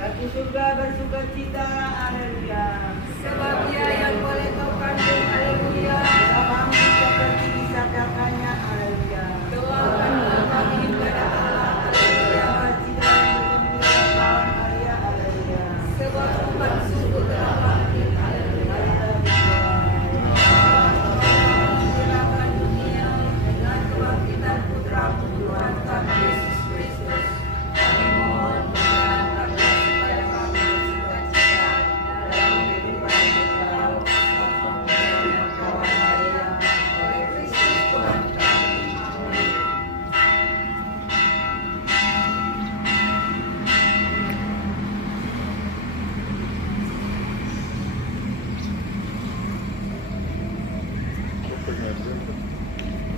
Ratu surga bersukacita, haleluya. Sebab Dia yang boleh kau kandung, haleluya. Kami seperti disatakannya, haleluya. Doakanlah kami kepada Allah, haleluya. Cita yang bergembira kawan Maria, haleluya. Sebab umat sungguh telah bangkit, haleluya. Gembirakan dunia dengan kebangkitan Putra-Mu Tuhan kami Yesus Kristus. Kami mohon berkenan supaya kami bersukacita dalam kehidupan Engkau, dan kawan Maria, oleh Kristus Tuhan kami. Amin.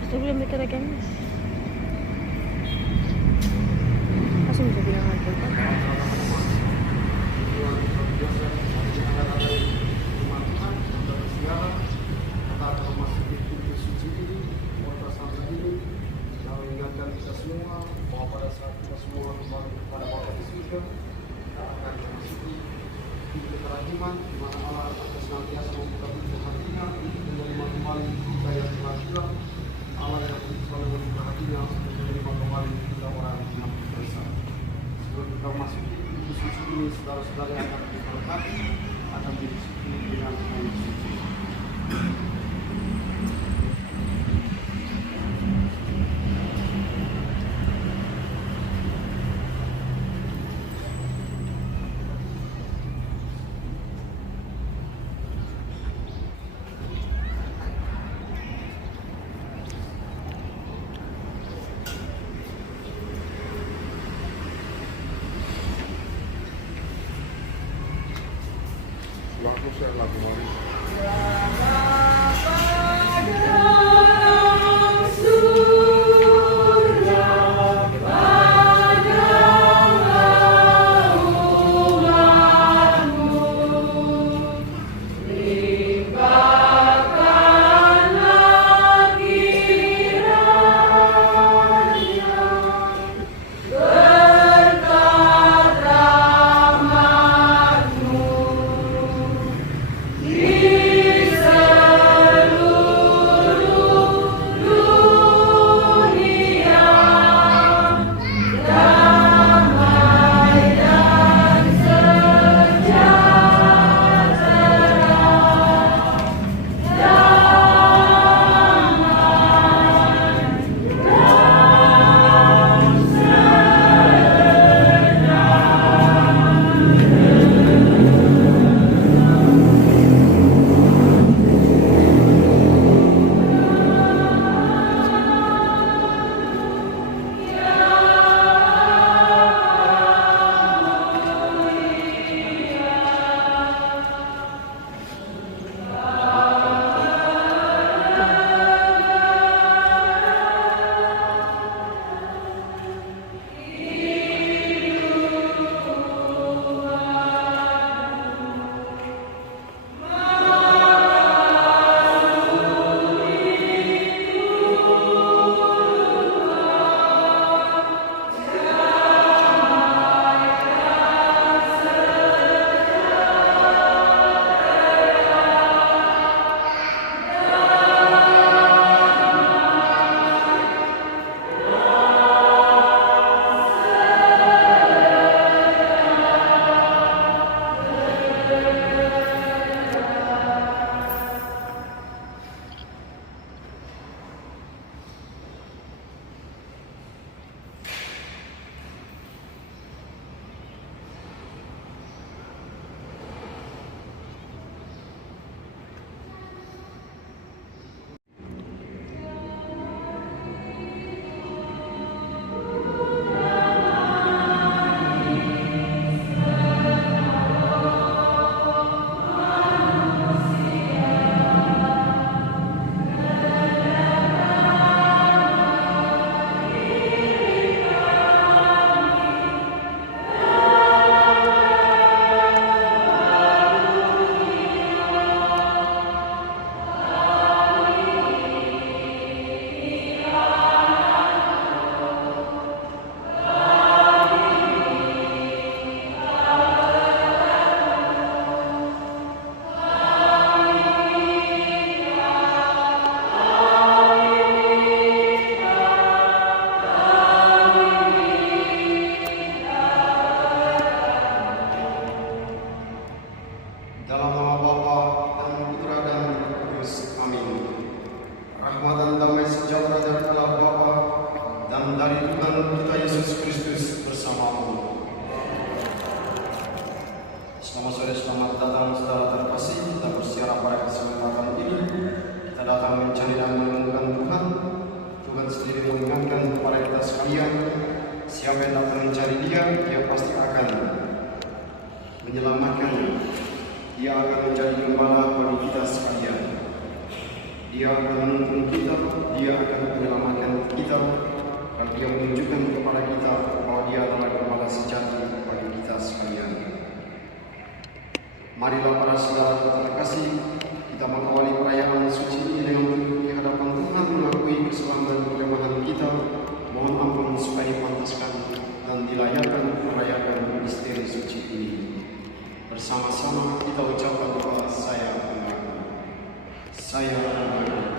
Gusto ko lang may karagayan, mas. Kasi mo sabi ng hardware pa. Kita semua bahwa pada saat kita semua kembali kepada Bapa di surga, kita akan memasuki pintu kerajiman di mana Allah akan senantiasa membuka pintu hatinya untuk menerima kembali kita yang telah hilang. Allah yang selalu membuka hatinya untuk menerima kembali kita orang yang berdosa. Sebelum kita masuk pintu suci ini, saudara-saudara yang akan diberkati akan disuci dengan air suci. Lagu saya lagu Maria. Di Selamat sore, selamat datang saudara terkasih. Kita bersiarah pada kesempatan ini. Kita datang mencari dan menemukan Tuhan. Tuhan sendiri mengingatkan kepada kita sekalian, siapa yang datang mencari Dia, Dia pasti akan menyelamatkan. Dia akan menjadi gembala bagi kita sekalian. Dia akan menuntun kita, Dia akan menyelamatkan kita, dan Dia menunjukkan kepada kita bahwa Dia adalah gembala sejati bagi kita sekalian. Marilah para saudara terkasih, kita mengawali perayaan suci ini dengan duduk di hadapan Tuhan, mengakui kesalahan dan kelemahan kita, mohon ampun supaya dipantaskan dan dilayakkan merayakan misteri suci ini. Bersama-sama kita ucapkan doa, saya mengaku. Saya mengaku.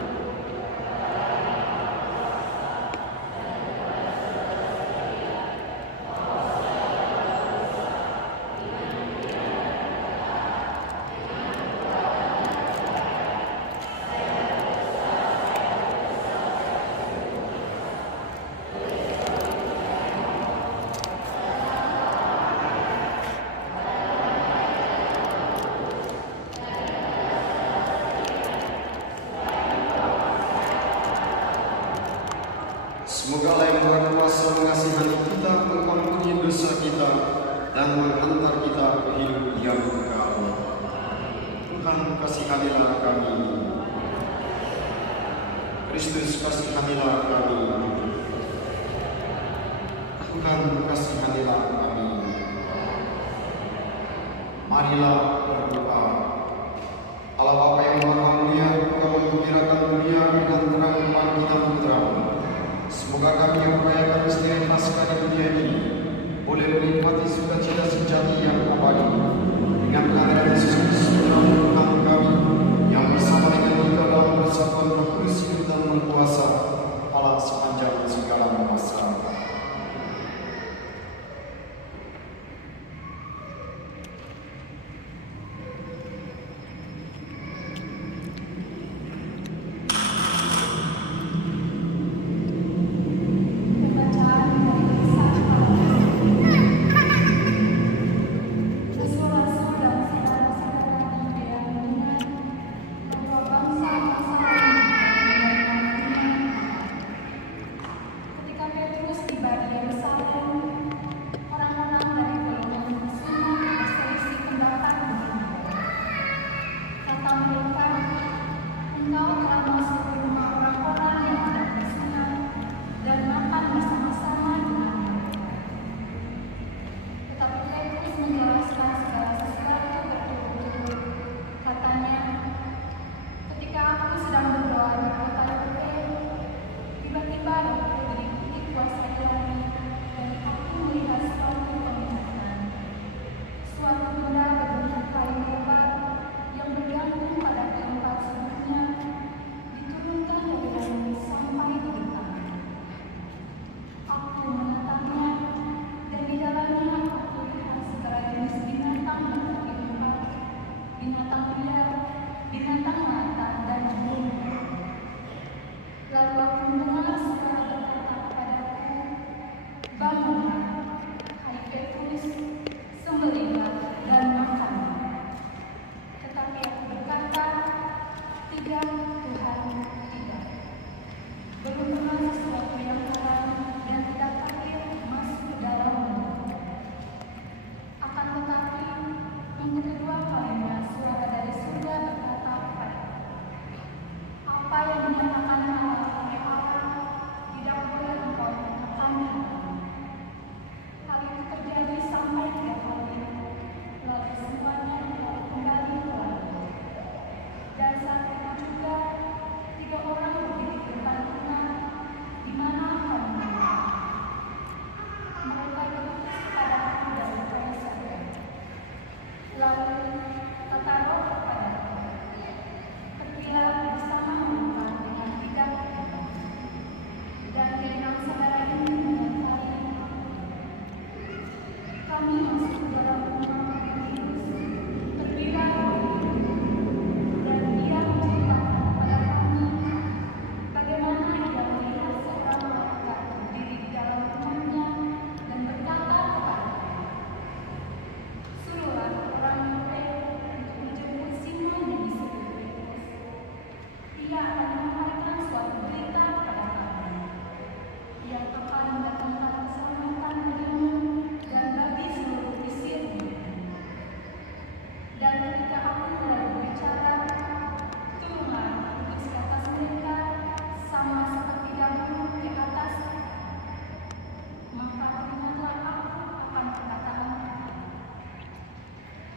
Semoga Allah yang Maha Kuasa mengasihani kita, mengampuni dosa kita, dan menghantar kita ke hidup yang kekal. Tuhan kasihanilah kami. Kristus kasihanilah kami. Tuhan kasihanilah kami. Marilah berdoa. Allah Bapa yang Maha Mulia, Engkau menggembirakan dunia dengan terang bagi kita terang. Semoga kami yang merayakan misteri Paskah di dunia ini boleh menikmati sukacita sejati yang abadi dengan kehadiran Yesus Kristus Tuhan kami yang bersama dengan kita dalam persatuan berkudus hidup dan berkuasa Allah sepanjang segala masa.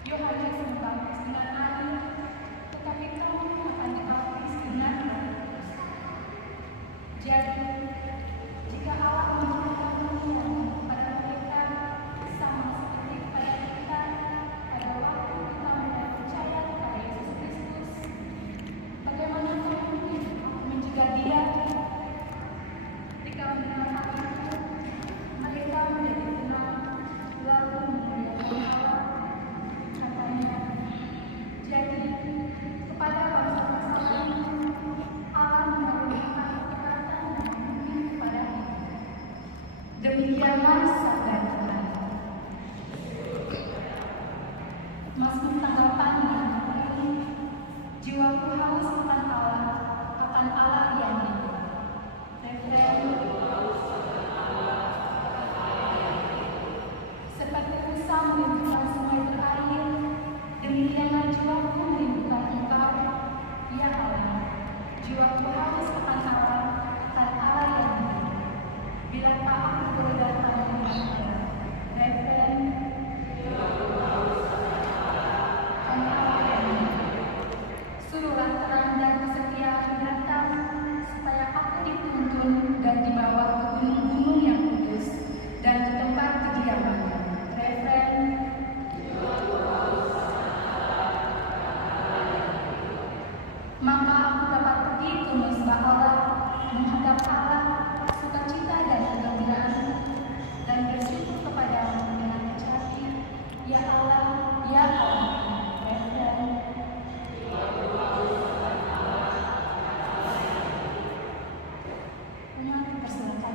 Yohanes membaptis dengan air, tetapi kamu akan dibaptis dengan Roh Kudus. Jadi, jika Allah memberikan karunia kepada mereka sama seperti kepada kita pada waktu kita mulai percaya kepada Yesus Kristus, bagaimana mungkin menjaga Dia? Ketika mendengar hal itu, mereka menjadi tenang lalu memuliakan Allah. Katanya, jadi kepada bangsa-bangsa lain Allah memberikan kekuatan dan mungkin kepada kita. Demikianlah sabda Tuhan. Mazmur tanggapan yang ini, jiwaku haus akan Allah yang hidup. Referen, seperti usah merindukan sungai berair, demikianlah jiwaku merindukan Engkau, ya Allah. Jiwaku haus akan Allah yang hidup. Bilakah aku boleh datang kepada Referen, Allah yang hidup. Suruhlah terang dan kesetiaan datang, supaya aku dituntun dan dibawa ke gunung-gunung yang kudus dan ke tempat kediamannya. Referen, maka aku dapat pergi ke mesbah Allah, menghadap Allah, sukacita dan kegembiraan, dan bersyukur kepadamu dengan kecil hati, ya Allah, ya Allah. Referen, mari persilakan.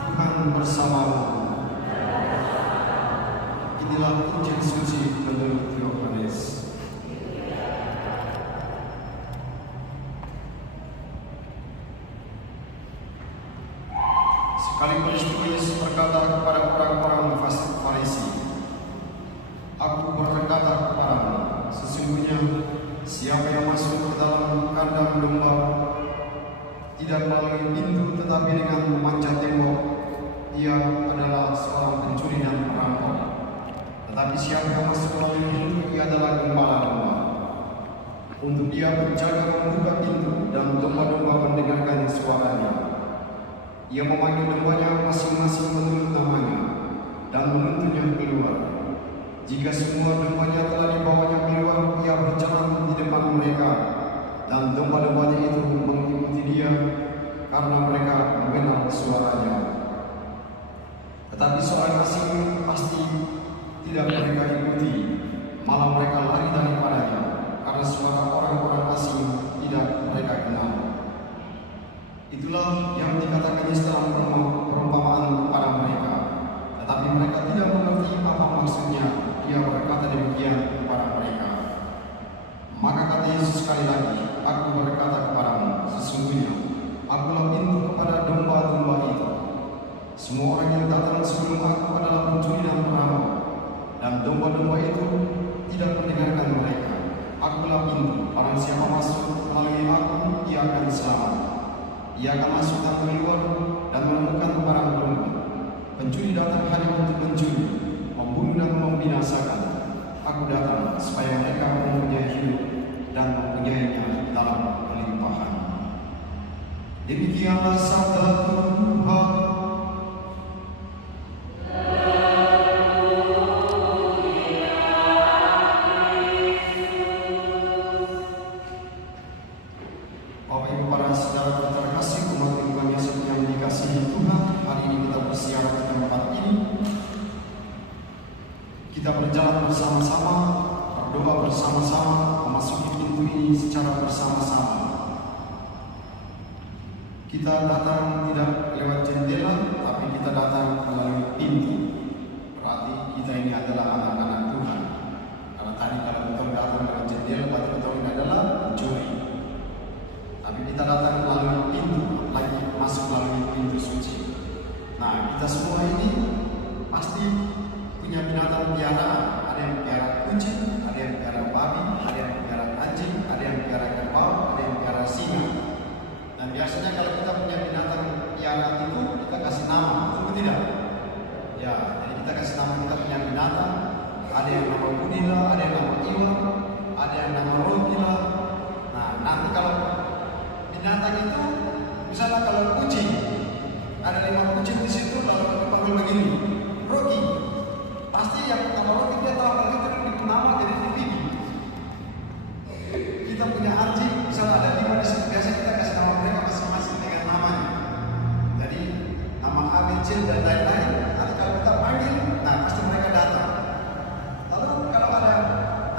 Tuhan bersamamu. Inilah Injil suci menurut Yohanes. Sekaligus Yesus berkata kepada orang-orang Farisi, Aku berkata kepadamu, sesungguhnya siapa yang masuk ke dalam kandang domba tidak melalui pintu tetapi dengan memanjat tembok, ia adalah seorang pencuri dan perampok. Tetapi siapa yang masuk melalui pintu, ia adalah gembala domba. Untuk dia berjaga membuka pintu dan domba-domba mendengarkan suaranya. Ia memanggil dombanya masing-masing menurut namanya dan menuntunnya keluar. Jika semua dombanya telah dibawanya keluar, ia berjalan di depan mereka, dan domba-dombanya itu mengikuti dia karena mereka mengenal suaranya. Tetapi seorang asing pasti tidak mereka ikuti, malah mereka lari daripadanya, karena suara orang-orang asing tidak mereka kenal. Itulah yang dikatakan Yesus dalam perumpamaan kepada mereka, tetapi mereka tidak mengerti apa maksudnya. Dia berkata demikian kepada mereka. Maka kata Yesus sekali lagi, Aku berkata kepadamu, sesungguhnya Akulah pintu kepada domba-domba itu. Semua orang yang datang sebelum Aku adalah pencuri dan perampok, dan domba-domba itu tidak mendengarkan mereka. Akulah pintu, barang siapa masuk melalui Aku, ia akan selamat. Ia akan masuk dan keluar dan menemukan barang domba. Pencuri datang hanya untuk mencuri, membunuh dan membinasakan. Aku datang supaya mereka mempunyai hidup dan mempunyainya dalam kelimpahan. Demikianlah sabda Tuhan. Bapak Ibu para saudara terkasih, umat Tuhan yang dikasihi Tuhan, hari ini kita bersiaran di tempat ini. Kita berjalan bersama-sama, berdoa bersama-sama, memasuki pintu ini secara bersama-sama. Kita datang tidak lewat jendela, tapi kita datang melalui pintu. Berarti kita ini adalah anak-anak Tuhan. Karena tadi kalau betul datang lewat jendela, berarti betul ini adalah pencuri. Tapi kita datang melalui pintu, lagi masuk melalui pintu suci. Nah, kita semua ini pasti punya binatang piaraan. Ada yang piara kucing, ada yang piara babi, ada yang piara anjing, ada yang piara kerbau, ada yang piara singa. Dan biasanya kalau kita punya binatang piaraan itu kita kasih nama, betul tidak? Ya, jadi kita kasih nama kita punya binatang. Ada yang nama Budila, ada yang nama Iwan, ada yang nama Rogila. Nah, nanti kalau binatang itu, misalnya kalau kucing, ada 5 kucing di situ, lalu dipanggil begini, Rocky. Pasti yang pertama Rocky dia tahu kalau itu nama jadi Vicky. Kita punya anjing, misalnya ada 5 di situ, biasa kita kasih nama mereka masing-masing dengan namanya. Jadi nama A, B, C dan lain-lain. Nanti kalau kita panggil, nah pasti mereka datang. Lalu kalau ada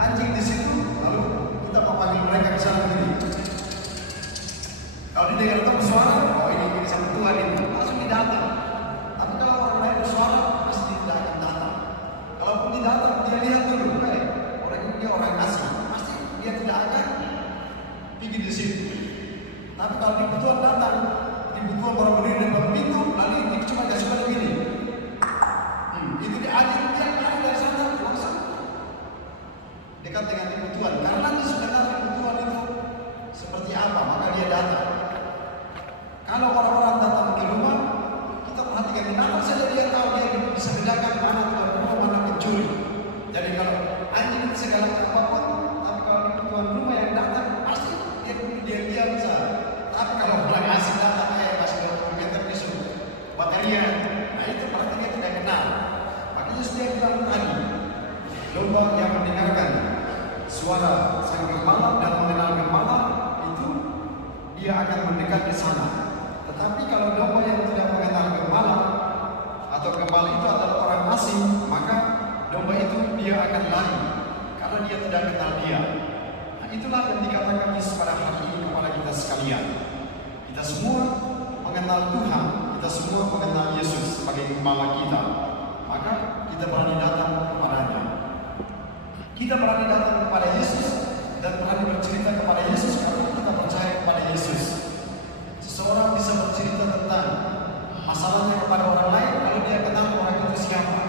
anjing di situ, lalu kita mau panggil mereka misalnya begini. Kalau didengar itu bersuara, oh ini sama Tuhan ini, langsung didatang. Tapi kalau orang lain bersuara, pasti tidak akan datang. Kalaupun dia datang, dia lihat dulu, orang ini dia orang asing, pasti dia tidak akan pergi di situ. Tapi kalau dibutuhan datang, dibutuhan baru berdiri di depan pintu, lalu dia cuma kasih pada begini. Itu diajar, dia lari dari sana, langsung dekat dengan dibutuhan. Karena nanti sebenarnya dibutuhan itu seperti apa, maka dia datang. Kalau orang-orang datang ke rumah, kita perhatikan binatang saja dia tahu dia bisa bedakan mana tuan rumah, mana pencuri. Jadi kalau anjing segala apapun, tapi kalau tuan rumah yang datang, pasti dia bisa. Tapi kalau orang asing datang masih 20 meter besok, bateria, nah itu berarti dia tidak kenal. Makanya saya bilang tadi, domba yang mendengarkan suara sang gembala dan mengenal gembala itu dia akan mendekat ke sana. Tetapi kalau domba yang tidak mengenal gembala atau gembala itu adalah orang asing, maka domba itu dia akan lari karena dia tidak kenal dia. Nah, itulah yang dikatakan Yesus pada hari ini kepada kita sekalian. Kita semua mengenal Tuhan, kita semua mengenal Yesus sebagai gembala kita. Maka kita berani datang kepadanya. Kita berani datang kepada Yesus dan berani bercerita kepada Yesus karena kita percaya kepada Yesus. Seseorang bisa bercerita tentang masalahnya kepada orang lain kalau dia kenal orang itu siapa.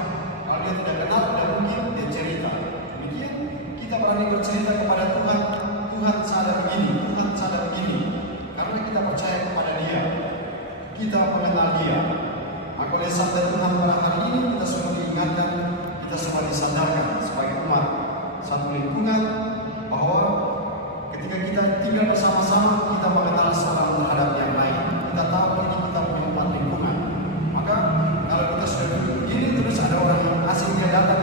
Kalau dia tidak kenal, tidak mungkin dia cerita. Demikian kita berani bercerita kepada Tuhan. Tuhan saya begini, Tuhan saya begini. Karena kita percaya kepada Dia. Kita mengenal Dia. Maka oleh sabda Tuhan pada hari ini kita sudah diingatkan, kita sudah disadarkan sebagai umat satu lingkungan bahwa ketika kita tinggal bersama-sama kita mengenal satu terhadap yang lain. Kita tahu ini kita punya umat lingkungan. Maka kalau kita sudah duduk begini terus ada orang yang asing dia datang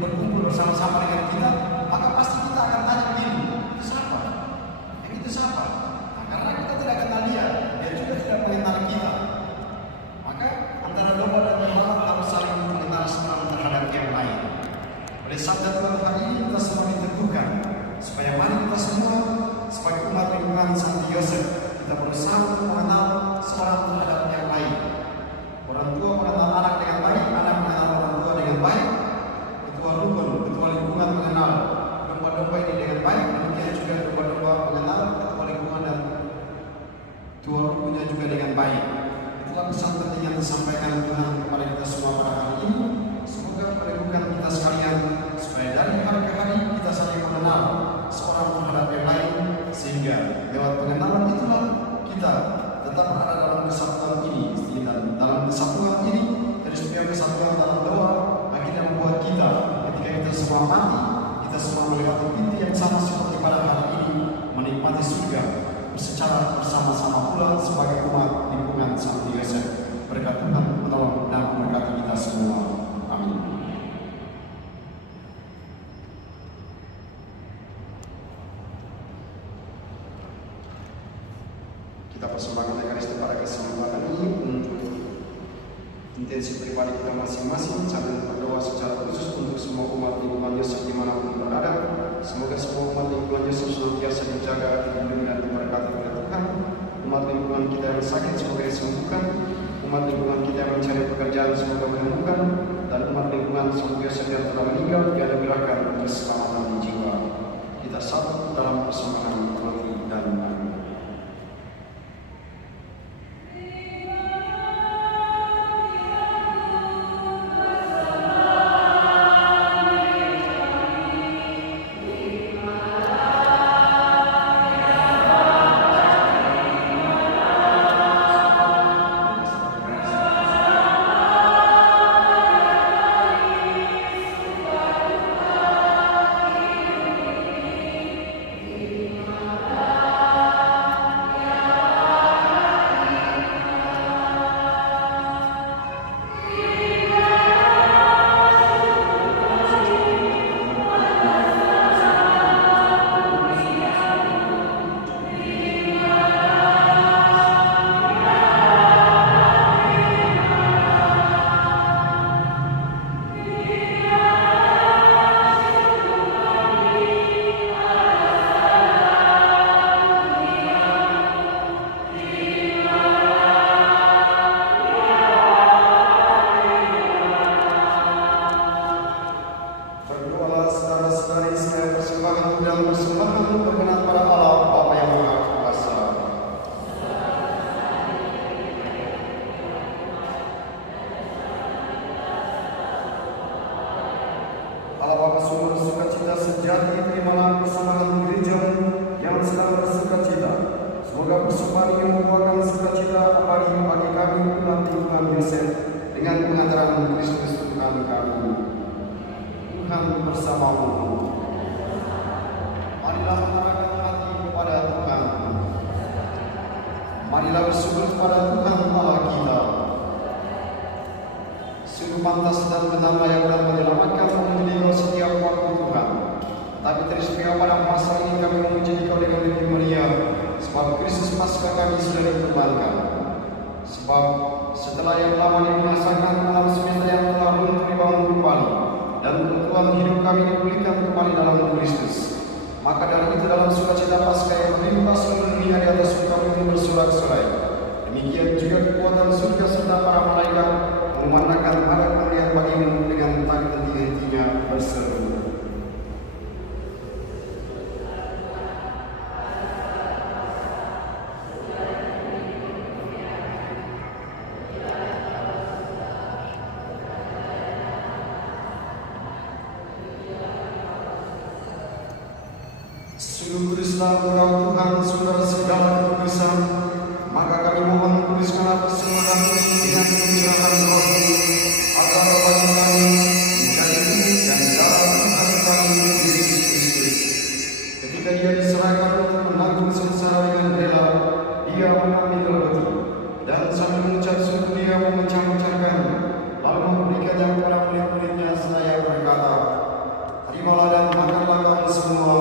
berkumpul bersama-sama dengan kita, maka pasti kita akan tanya begini, itu siapa? Yang itu siapa? Nah, karena kita tidak kenal dia juga tidak mengenal kita. Maka antara domba dan gembala harus saling mengenal satu terhadap yang lain. Oleh sabda Tuhan hari ini kita semua diteguhkan supaya mari kita semua sebagai umat lingkungan Santi Yosef kita berusaha untuk mengenal seorang terhadap yang lain. Orang tua mengenal anak dengan baik, anak mengenal orang tua dengan baik. Ketua rukun, ketua lingkungan mengenal domba-domba ini dengan baik. Demikian juga domba-domba mengenal ketua lingkungan dan ketua rukunnya juga dengan baik. Itulah pesan penting yang disampaikan Tuhan kepada kita semua pada hari ini. Semoga meneguhkan kita sekalian supaya dari hari ke hari kita saling mengenal seorang terhadap yang lain, sehingga lewat pengenalan itulah kita tetap berada dalam kesatuan ini. Dan dalam kesatuan ini terus supaya kesatuan dalam doa akhirnya membuat kita ketika kita semua mati, kita semua melewati pintu yang sama seperti pada hari ini menikmati surga secara bersama-sama pula sebagai umat lingkungan Santi Yosef. Berkat Tuhan menolong dan memberkati kita semua. Amin. Kita persembahkan Ekaristi pada kesempatan ini untuk intensi pribadi kita masing-masing sambil berdoa secara khusus untuk semua umat lingkungan Yosef dimanapun berada. Semoga semua umat lingkungan Yosef senantiasa dijaga, dilindungi dan diberkati oleh Tuhan. Umat lingkungan kita yang sakit semoga disembuhkan. Umat lingkungan kita yang mencari pekerjaan semoga menemukan. Dan umat lingkungan semoga yang telah meninggal dianugerahkan keselamatan jiwa. Kita satu dalam persembahan pelangi dan amin. Allah Bapa sumber sukacita sejati, terimalah persembahan gereja yang sedang bersukacita. Semoga persembahan ini membawakan sukacita abadi bagi kami umat Tuhan Yosef dengan pengantaran Kristus Tuhan kami. Tuhan bersamamu. Marilah mengarahkan hati kepada Tuhan. Marilah bersyukur kepada Tuhan Allah kita. Sungguh pantas dan benar layak dan menyelamatkan memuji Kau setiap waktu Tuhan. Tapi teristimewa pada masa ini kami memuji Kau dengan Dewi Maria, sebab Kristus Paskah kami sudah dikorbankan. Sebab setelah yang lama dibinasakan alam semesta yang telah runtuh dibangun kembali, dan kebutuhan hidup kami dipulihkan kembali dalam Kristus. Maka dari itu dalam sukacita Paskah yang melintas seluruh dunia di atas surga itu bersorak-sorai. Demikian juga kekuatan surga serta para malaikat memandangkan harap kemuliaan bagimu dengan tari henti-hentinya berseru. Sungguh kuduslah Engkau Tuhan, sumber segala kekudusan. Maka kami mohon kuduskanlah persembahan ini dengan pencurahan Roh-Mu, agar bagi kami menjadi tubuh dan darah Tuhan kami Yesus Kristus. Ketika Dia diserahkan untuk menanggung sengsara dengan rela, Dia mengambil roti dan sambil mengucap syukur Dia memecah-mecahkan, lalu memberikannya kepada murid-muridnya seraya berkata, "Terimalah dan makanlah kamu semua,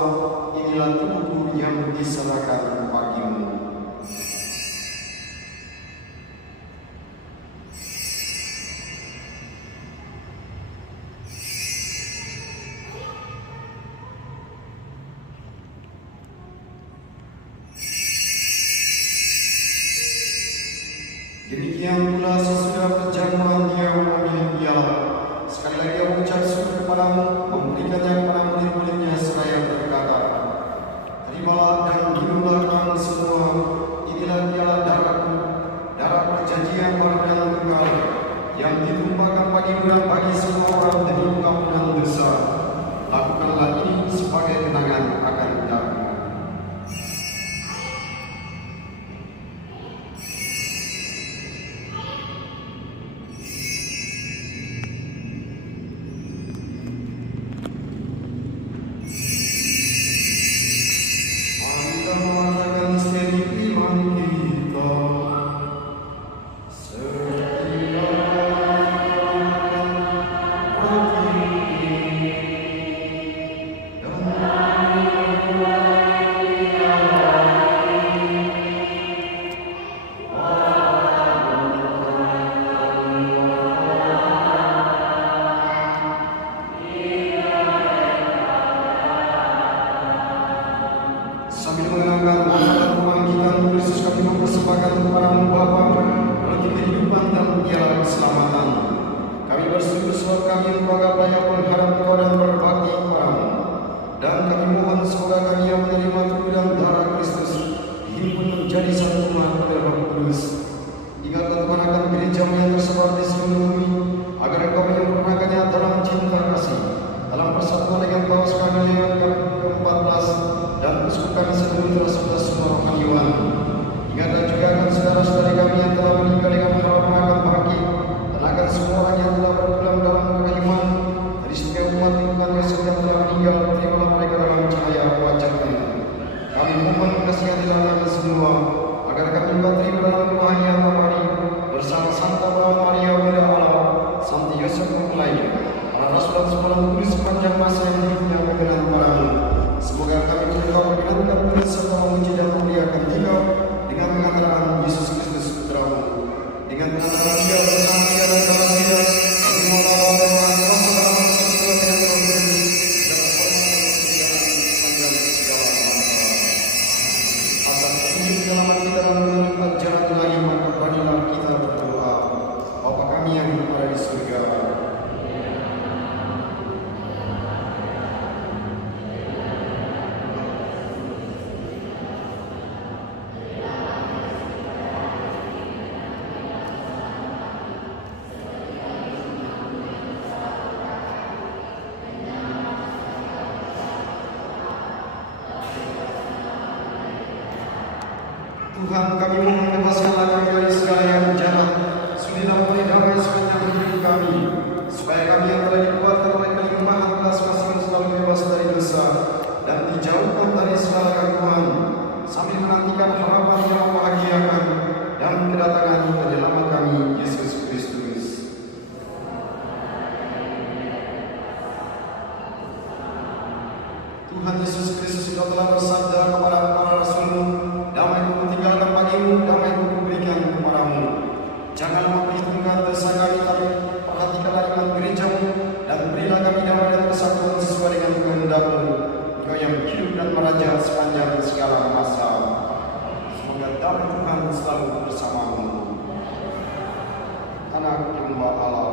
inilah tubuhku yang diserahkan bagimu." Demikian pula sesudah perjamuan Dia mengambil piala. Sekali lagi Dia mengucap syukur kepadamu, memberikannya kepada murid-muridnya seraya berkata, "Terimalah dan minumlah kamu semua, inilah piala darahku, darah perjanjian baru dan kekal, yang ditumpahkan bagimu dan bagi semua orang demi pengampunan dosa. Lakukanlah ini sebagai kenangan akan darahku." keselamatan. Kami bersyukur sebab kami keluarga layak mengharap Kau dan berbakti kepadamu. Dan kami mohon semoga kami yang menerima tubuh dan darah Kristus dihimpun menjadi satu umat oleh Roh Kudus. Ingatlah Tuhan akan gereja yang tersebar di seluruh bumi, agar Kau menyempurnakannya dalam cinta kasih, dalam persatuan dengan Paus kami Leon ke-14 dan kesukaan seluruh saudara semua rohaniwan. Ingatlah juga akan saudara-saudari kami yang telah meninggal dengan harapan akan bangkit, dan akan semua orang yang telah berpulang dalam keiman dari setiap umat lingkungan Yesus yang telah meninggal, terimalah mereka dalam cahaya wajah-Nya. Kami mohon kasihanilah kami semua, agar kami terima dalam kebahagiaan abadi bersama Santa Maria Bunda Allah, Santi Yosef Mempelai, para rasul dan semua kudus sepanjang masa hidupnya berkenan padamu. Semoga kami menjadi perkenankan Tuhan serta memuji dan memuliakan Engkau dengan pengantaran Yesus Kristus Putramu, dengan pengantaran Dia bersama Dia dan dalam Dia, kami mohon Allah dan kuasa dalam segala yang terjadi dalam sepanjang segala masa. Asal petunjuk dalam kita dan menurut jalan ilahi, maka marilah kita berdoa. Bapa kami yang ada di surga, Tuhan, kami mohon bebaskanlah kami dari segala yang jahat, sudilah memberi damai sepanjang hidup kami, supaya kami yang telah dikuatkan oleh kelimpahan belas kasihan selalu bebas dari dosa dan dijauhkan dari segala gangguan, sambil menantikan harapan yang membahagiakan dan kedatangan penyelamat kami, Yesus Kristus. Tuhan Yesus Kristus, Engkau telah bersabda kepada para rasul-Mu, damai Ku tinggalkan bagimu, damai Ku berikan kepadamu. Janganlah memperhitungkan dosa kami, tapi perhatikanlah iman gereja-Mu, dan berilah kami damai dan kesatuan sesuai dengan kehendak-Mu, Engkau yang hidup dan meraja sepanjang segala masa. Semoga damai Tuhan selalu bersamamu. Anak domba Allah.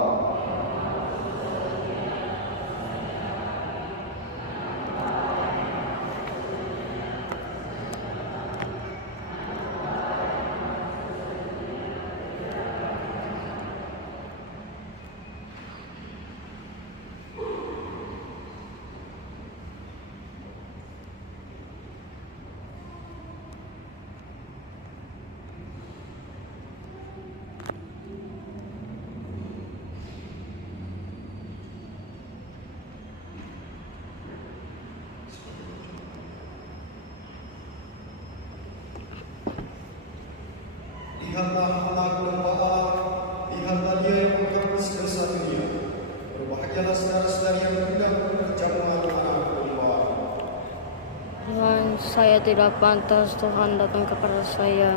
Lihatlah anak domba Allah, lihatlah Dia yang menghapus dosa dunia. Berbahagialah saudara-saudari yang mengundang perjamuan anak domba. Tuhan, saya tidak pantas Tuhan datang kepada saya,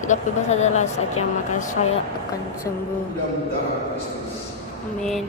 tetapi bersabdalah saja maka saya akan sembuh. Dalam darah Kristus. Amin.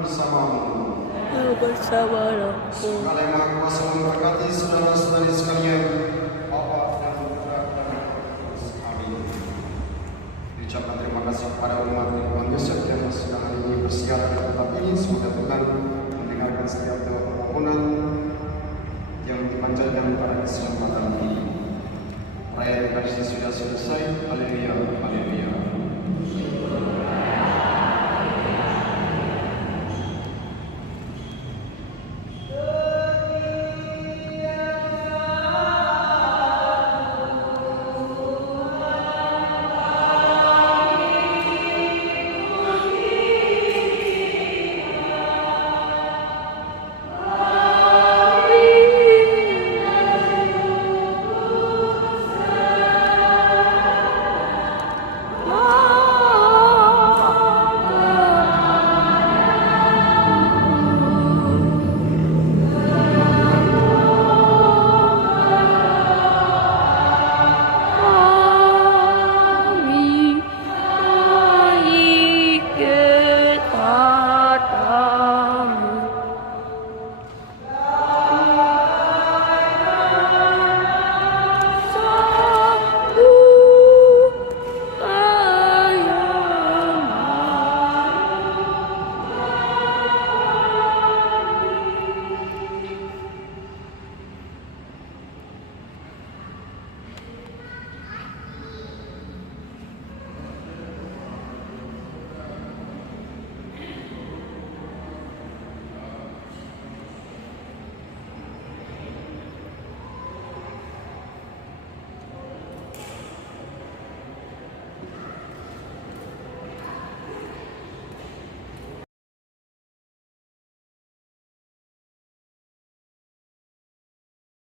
bersamamu. bersama aku. Segala yang Maha Kuasa memberkati saudara-saudari sekalian, Bapa dan Putra dan Roh Kudus. Amin. Diucapkan terima kasih kepada umat Tuhan Yesus yang sedang hari ini bersiaran di tempat ini. Semoga Tuhan mendengarkan setiap doa permohonan yang dipanjatkan pada kesempatan ini. Perayaan Ekaristi sudah selesai. Haleluya, haleluya.